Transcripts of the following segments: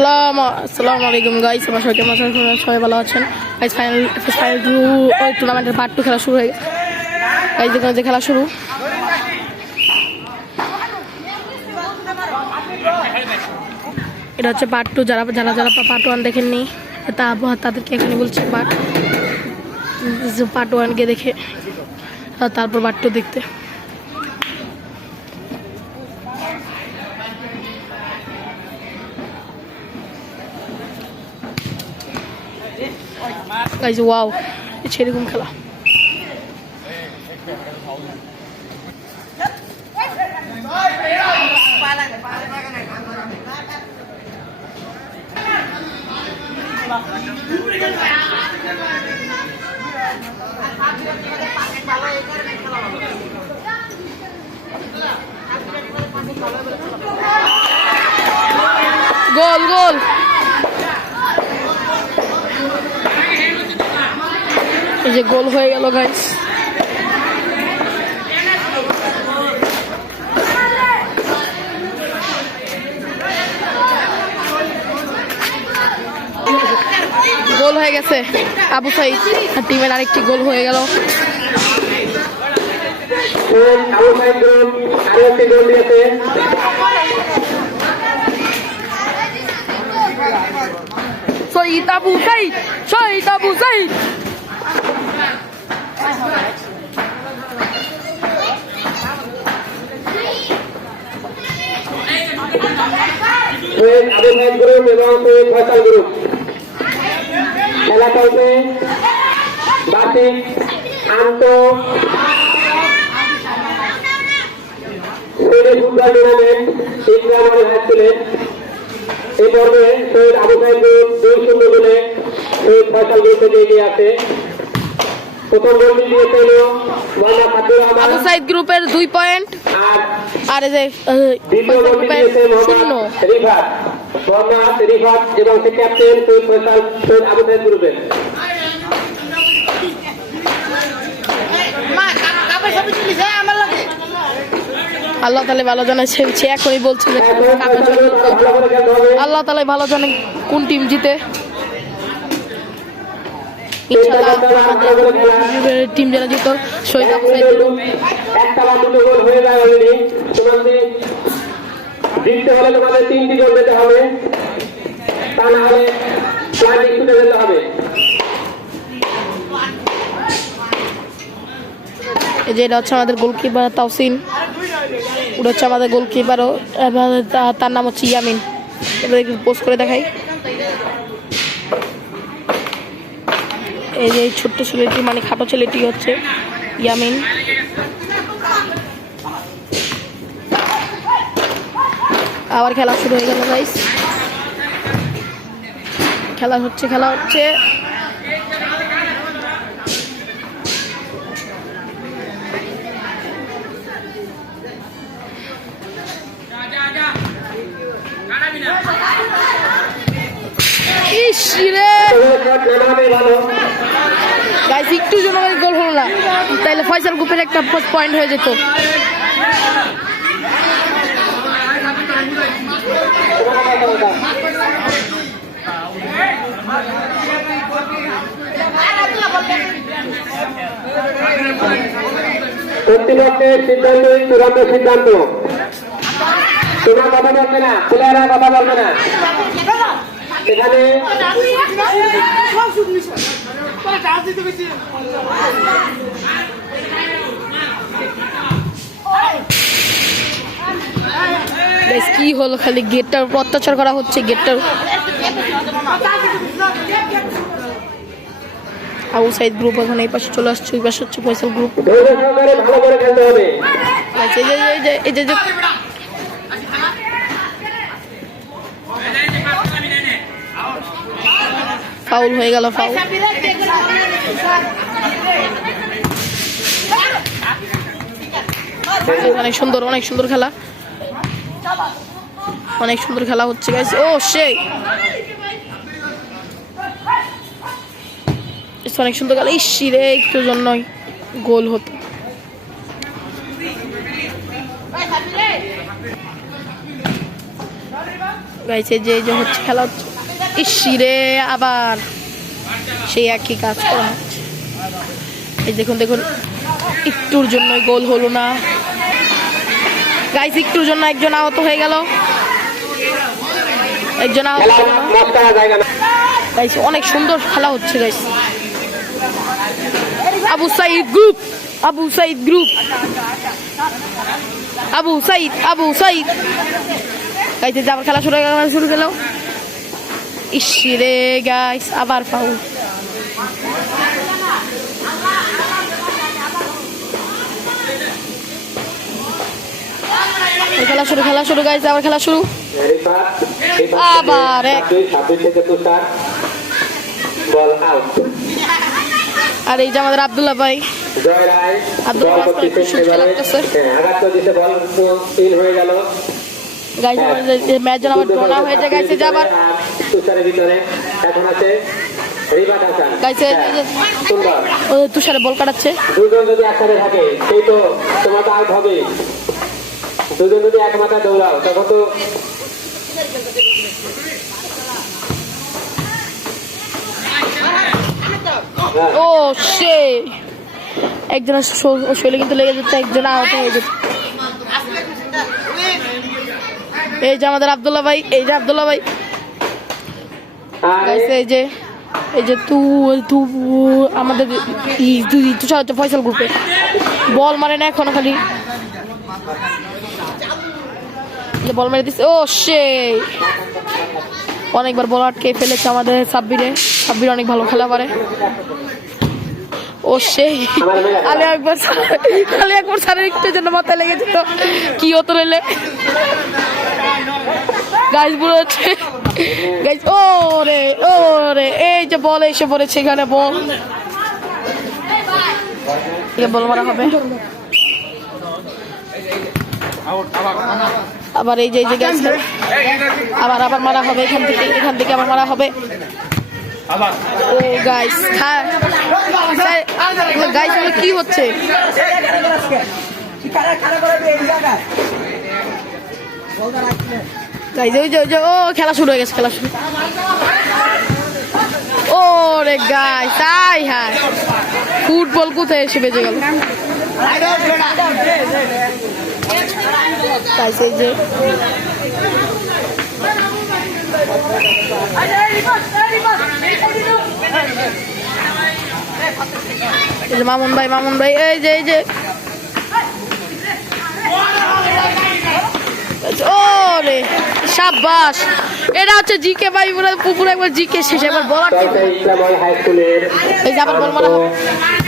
আসসালামু আলাইকুম গাইস, আমার সবাই ভালো আছেন? গাইস ফাইনাল ফাইনাল টু টুর্নামেন্টের পার্ট টু খেলা শুরু হয়ে গেছে। খেলা শুরু। এটা হচ্ছে পার্ট টু যারা যারা যারা পার্ট ওয়ান দেখেননি, তা তাদেরকে এখানে বলছি পার্ট পার্ট ওয়ান গিয়ে দেখে, তারপর পার্ট টু দেখতে। গাইজ ওয়াও সেরকম খেলা গোল গোল যে গোল হয়ে গেল গাইস গোল হয়ে গেছে আবু সাইদ। আর টিমের আরেকটি গোল হয়ে গেল। কোন আবু সাইদ সৈয়দ আবু সাইদ। সৈয়দ সৈয়দ এবং সৈয়দ ফয়সাল গ্রুপ খেলা চলছে বার্ষিক আন্ত শ্রেণি ফুটবল টুর্নামেন্ট ইকরামল হাই স্কুলের এই পর্বে সৈয়দ আবু সাইদ দুই শূন্য গোলে সৈয়দ ফয়সাল গ্রুপ এগিয়ে আছে প্রথম গোলটি দিয়েছে হলো মোহাম্মদ হাবিবুর আবু সাইদ গ্রুপের দুই পয়েন্ট। আর যে গ্রুপের শূন্য। এবং সে ক্যাপ্টেন আবু সাইদ গ্রুপের। আল্লাহ তালে ভালো জানে সে এখনই বলছে আল্লাহ তালে ভালো জানে কোন টিম জিতে। আমাদের টিম যেন জিত শহীদ আবু সাইদ একটা বা দুটো গোল হয়ে যায় অলরেডি তোমাদের জিততে হলে তোমাদের তিনটি গোল দিতে হবে। তা না হলে যেতে হবে। এই যে হচ্ছে আমাদের গোলকিপার তাওসিন। ওটা হচ্ছে আমাদের গোলকিপারও তার নাম হচ্ছে ইয়ামিন। এবার পোস্ট করে দেখাই। এই যে এই ছোট্ট ছেলেটি মানে খাটো ছেলেটি হচ্ছে ইয়ামিন। আবার খেলা শুরু হয়ে গেল গাইস খেলা হচ্ছে খেলা হচ্ছে। ইস রে! গাইস একটু জন্য গোল হলো না, তাইলে ফয়সাল গ্রুপের একটা পয়েন্ট হয়ে যেত। সিদ্ধান্ত, চূড়ান্ত সিদ্ধান্ত। তোমরা কথা বলবে না প্লেয়াররা কথা বলবে না। এখানে কি হলো খালি? গেটটার উপর অত্যাচার করা হচ্ছে গেটটার আবু সাইদ গ্রুপ এখন এই পাশে চলে আসছে ওই পাশে হচ্ছে ফয়সাল গ্রুপ এই যে ফাউল হয়ে গেল, ফাউল। অনেক সুন্দর অনেক সুন্দর খেলা। অনেক সুন্দর খেলা হচ্ছে গাইস ও, সেই। অনেক সুন্দর খেলা। ইস, রে, একটু জন্যই গোল হতো। গাইছে যে যে হচ্ছে খেলা হচ্ছে। ইসিরে আবার সেই একই কাজ করা। হচ্ছে এই দেখুন দেখুন, একটুর জন্য গোল হলো না। গাইস একটুর জন্য একজন আহত হয়ে গেল। একজন আহত গাইস অনেক সুন্দর খেলা হচ্ছে guys Abu Sayeed group Abu Sayeed group Abu Sayeed Abu Sayeed. গাইতে আবার খেলা শুরু শুরু গেল। ইসিরে গাইস আবার ফাউল খেলা শুরু খেলা শুরু গাইছে আবার খেলা শুরু। আবার আর এই যে আমাদের আবদুল্লাহ ভাই। জয় রায় আব্দুল বল রাজ্জাক একটু করতেছেন সুস্থ এবারে লাগতেছে। হ্যাঁ আঘাত দিতে বল ইন হয়ে গেল। গাইছে ম্যাচ যেন হয়ে যায় গাইছে যে আবার তুষারে বল কাটাচ্ছে। দুজন যদি একসাথে থাকে সেই তো তোমার তো আউট হবে দুজন যদি এক দৌড়াও তখন তো হ্যাঁ, ও সে একজনের শ- ও শরীরে কিন্তু লেগে যাচ্ছে একজন আহত হয়ে যাচ্ছে। এই যে আমাদের আবদুল্লাহ ভাই এই যে আবদুল্লাহ ভাই। এই যে এই যে তু তু আমাদের ফয়সাল গ্রুপে বল মারে না এখনও খালি। বল মেরে দিচ্ছে ও সে অনেকবার বল আটকে ফেলেছে আমাদের সাব্বিরে। সাব্বির অনেক ভালো খেলা পারে। ও সেই। আলে একবার আলে একবার স্যারের একটু জন্য মাথায় লেগেছে তো কি হতো রেলে গাইজ বুড়ো হচ্ছে। গাইজ ও রে ও রে, এই যে বল, এসে পড়েছে এখানে, বল। বল মারা হবে। আবার এই যে আবার আবার মারা হবে, এখান থেকে এখান থেকে আবার মারা হবে। ও গাইস গাইস কি হচ্ছে? গাইস ওই যে ও, খেলা শুরু হয়ে গেছে, খেলা শুরু। ও রে গাই তাই হ্যাঁ। ফুটবল কোথায় এসে বেজে গেল? এই যে। মামুন ভাই মামুন ভাই এই যে এই যে। ও রে সাব্বাস। এটা হচ্ছে জিকে ভাই পুরো পুরো একবার জিকে শেষ একবার বলার এই যে আবার বল মারা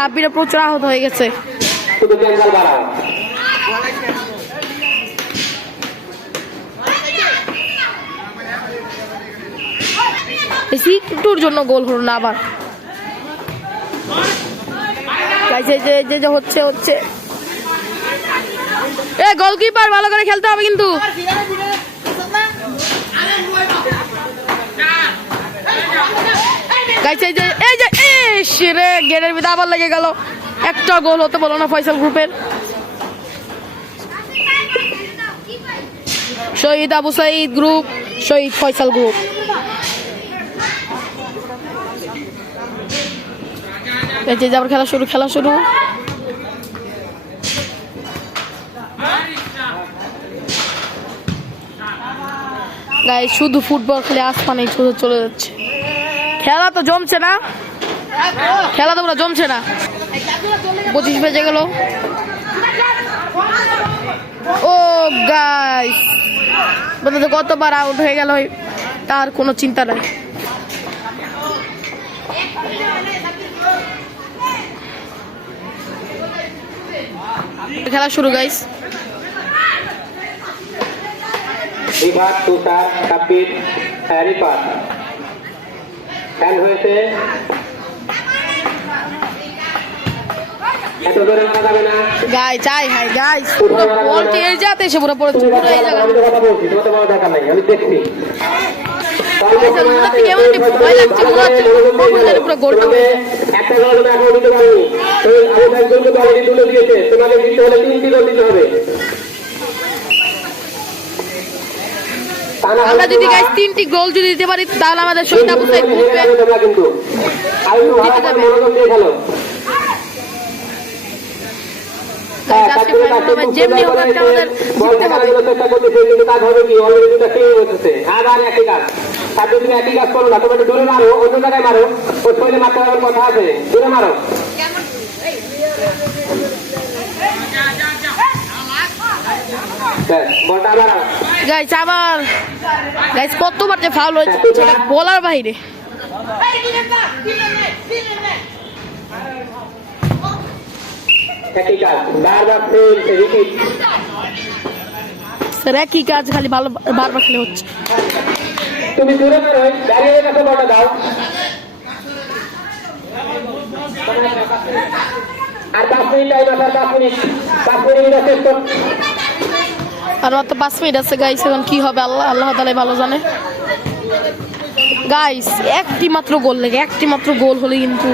ফাউল ফাউল বলছো ছাড় আছেন ছাড় দেখবেন সাব্বিরে প্রচুর আহত হয়ে গেছে। জন্য গোল হলো না আবার। যে যে হচ্ছে হচ্ছে। এ গোলকিপার ভালো করে খেলতে হবে কিন্তু। এই যে রে ভিতরে আবার লেগে গেল। একটা গোল হতে বলো না ফয়সাল গ্রুপের। Shahid Abu Sayeed group, Shahid Faisal group. যে আবার খেলা শুরু খেলা শুরু। শুধু ফুটবল খেলে আসমানে চলে যাচ্ছে। খেলা তো জমছে না। খেলা তো পুরো জমছে না। পঁচিশ বেজে গেল। ও গাইস বলতে কতবার আউট হয়ে গেল তার কোনো চিন্তা নাই। খেলা শুরু গাইস বিভাগ, তুষার, সাব্বির হ্যাঁ রিপার ফ্যান হয়েছে। গাই চাই হাই পুরো এই যাতে এসে পুরো পুরো এই জায়গা আমি দেখছি। একটু গোল দিতে পারোনি তো আবু সাইদুলকে তো অলরেডি দিয়েছে তোমাকে দিতে হলে তিনটি গোল দিতে হবে। আমরা যদি গাইস তিনটি গোল যদি দিতে পারি তাহলে আমাদের শহীদ আবু সাইদ তোমরা গ্রুপে তোমরা কিন্তু। আর একটু ভালো করে মনোযোগ দিয়ে খেলো। হ্যাঁ, গাইস ফাইনাল হবে যেমনি হোক আজকে আমাদের জিততে হবে চেষ্টা করতেছে কিন্তু কাজ হবে কি? অলরেডি দুটো টিমই বসেছে আর আর একই কাজ। তার তুমি একই কাজ করো না তুমি দূরে মারো অন্য জায়গায় মারো। ও শরীরে মারতে হবে কথা আছে। দূরে মারো। গাইস আবার গাইস কতবার যে ফাউল হয়েছে সেটা বলার বাইরে। একই কাজ। বারবার ফেলছে রিপিট। স্যার একই কাজ খালি ভালো বারবার খেলে হচ্ছে। তুমি দূরে দাঁড়িয়ে কাছে দাও। আর পাঁচ মিনিট টাইম আছে পাঁচ মিনিট। পাঁচ মিনিট শেষ কর। আর মাত্র পাঁচ মিনিট আছে গাইস এখন কি হবে? আল্লাহ আল্লাহ তালাই ভালো জানে। গাইস একটি মাত্র গোল লাগে একটি মাত্র গোল হলে কিন্তু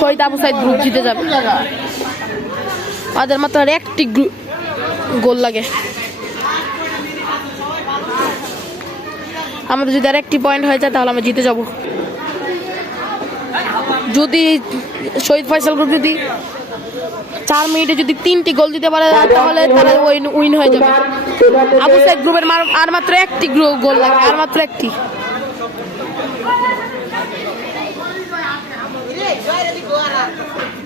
শহীদ আবু সাইদ গ্রুপ জিতে যাবে। আমাদের মাত্র একটি গোল লাগে। আমাদের যদি আর একটি পয়েন্ট হয়ে যায়, তাহলে আমরা জিতে যাব। যদি শহীদ ফয়সাল গ্রুপ যদি চার মিনিটে যদি তিনটি গোল দিতে পারে, তাহলে তারা উইন হয়ে যাবে। আবু সাইদ গ্রুপের আর মাত্র একটি গ্রু- গোল লাগে, আর মাত্র একটি শরীর নামেরে দূরে মারো দূরে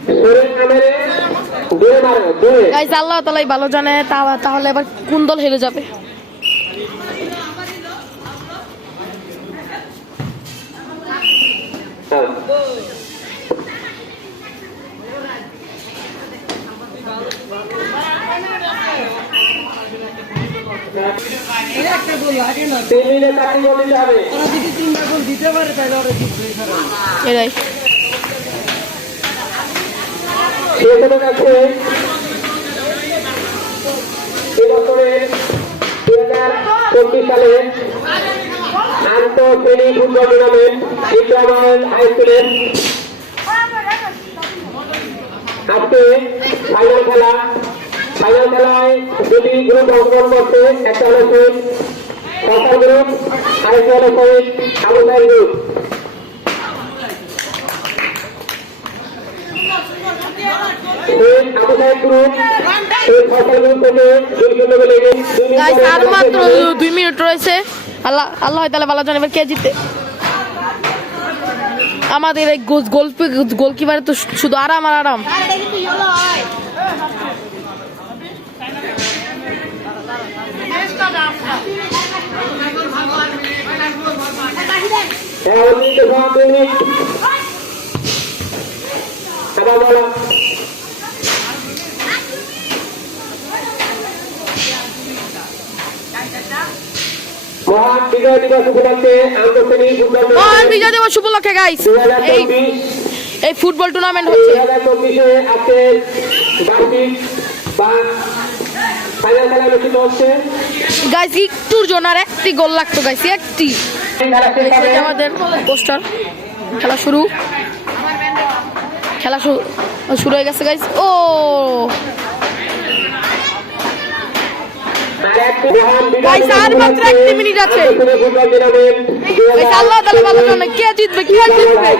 গাইজ আল্লাহ তালাই ভালো জানে তা- তাহলে এবার কোন দল হেরে যাবে? হ্যাঁ। শেষ হতে যাচ্ছে এবছরে দু হাজার চব্বিশ সালে আন্তঃ শ্রেণি ফুটবল টুর্নামেন্ট ইকরামাল হাই স্কুলের খেলা। ফাইনাল খেলায় দুটি গ্রুপ অংশগ্রহণ করছে। একটা হলো সরকার গ্রুপ আরেকটা হলো গ্রুপ আর মাত্র দুই মিনিট রয়েছে। আল্লাহ আল্লাহ তালা ভালো জানে এবার কে জিতে। আমাদের এই গোল গোলকিপারে তো শুধু আরাম আর আরাম। হ্যাঁ মহান বিজয় দিবস উপলক্ষে আন্তর্জাতিক মহান বিজয় দিবস উপলক্ষে গাইস এই এই ফুটবল টুর্নামেন্ট হচ্ছে। হাজার চব্বিশে আজকে বার্ষিক বা ফাইনাল খেলা অনুষ্ঠিত হচ্ছে গাইস একটুর জন্য আর একটি গোল লাগতো গাইস একটি। আমাদের পোস্টার খেলা শুরু। খেলা শুরু শুরু হয়ে গেছে গাইস ও! আর মাত্র একটি মিনিট আছে। আল্লাহ ভালো কে জিতবে কে জিতবে?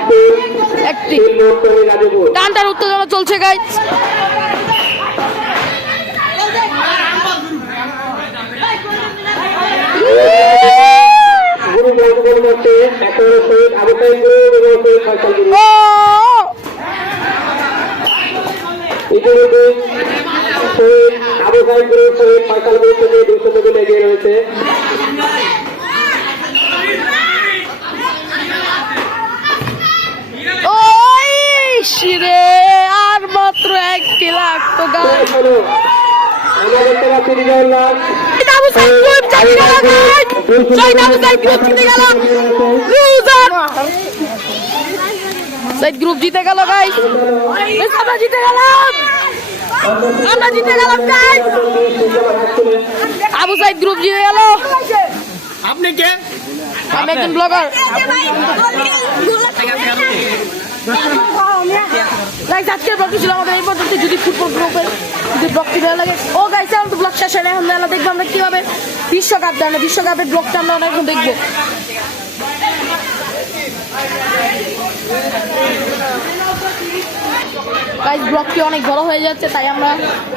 একটি। উত্তেজনা চলছে গুরু অংশগ্রহণ করছে একটা হলো শহীদ আবু সাইদ গুরু এবং শহীদ ফয়সাল গুরু ও ইতিমধ্যে শহীদ আবু সাইদ গুরু শহীদ ফয়সাল গুরু থেকে দুই শূন্য গোলে এগিয়ে রয়েছে ওই শিরে আর মাত্র একটি লাগতো গাইস শেষ হলো। আমরা দেখতে পাচ্ছি গ্রুপ জিতে গেল গাইস সাইদ গ্রুপ জিতে গেল লুজার। সাইদ গ্রুপ জিতে গেল গাইস আমরা জিতে গেলাম। আমরা জিতে গেলাম গাইস আবু সাইদ গ্রুপ জিতে গেল। আপনি কে? আমি একজন ব্লগার। গাইস আজকের ব্লগটি ছিল আমাদের এই পর্যন্ত। যদি যদি ব্লগটি ভালো লাগে, ও গাইস এখন তো ব্লগ শেষ হয় এখন কীভাবে বিশ্বকাপ দেয় বিশ্বকাপের ব্লগটা আমরা অনেকক্ষণ দেখব। গাইস ব্লগটি অনেক বড় হয়ে যাচ্ছে তাই আমরা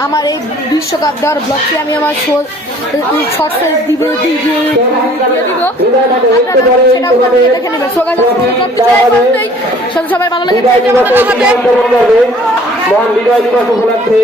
আমার এই বিশ্বকাপ দেওয়ার ব্লগটি আমি আমার শর্ট দিব সবাই ভালো লাগে মহান বিজয় দিবস উপলক্ষে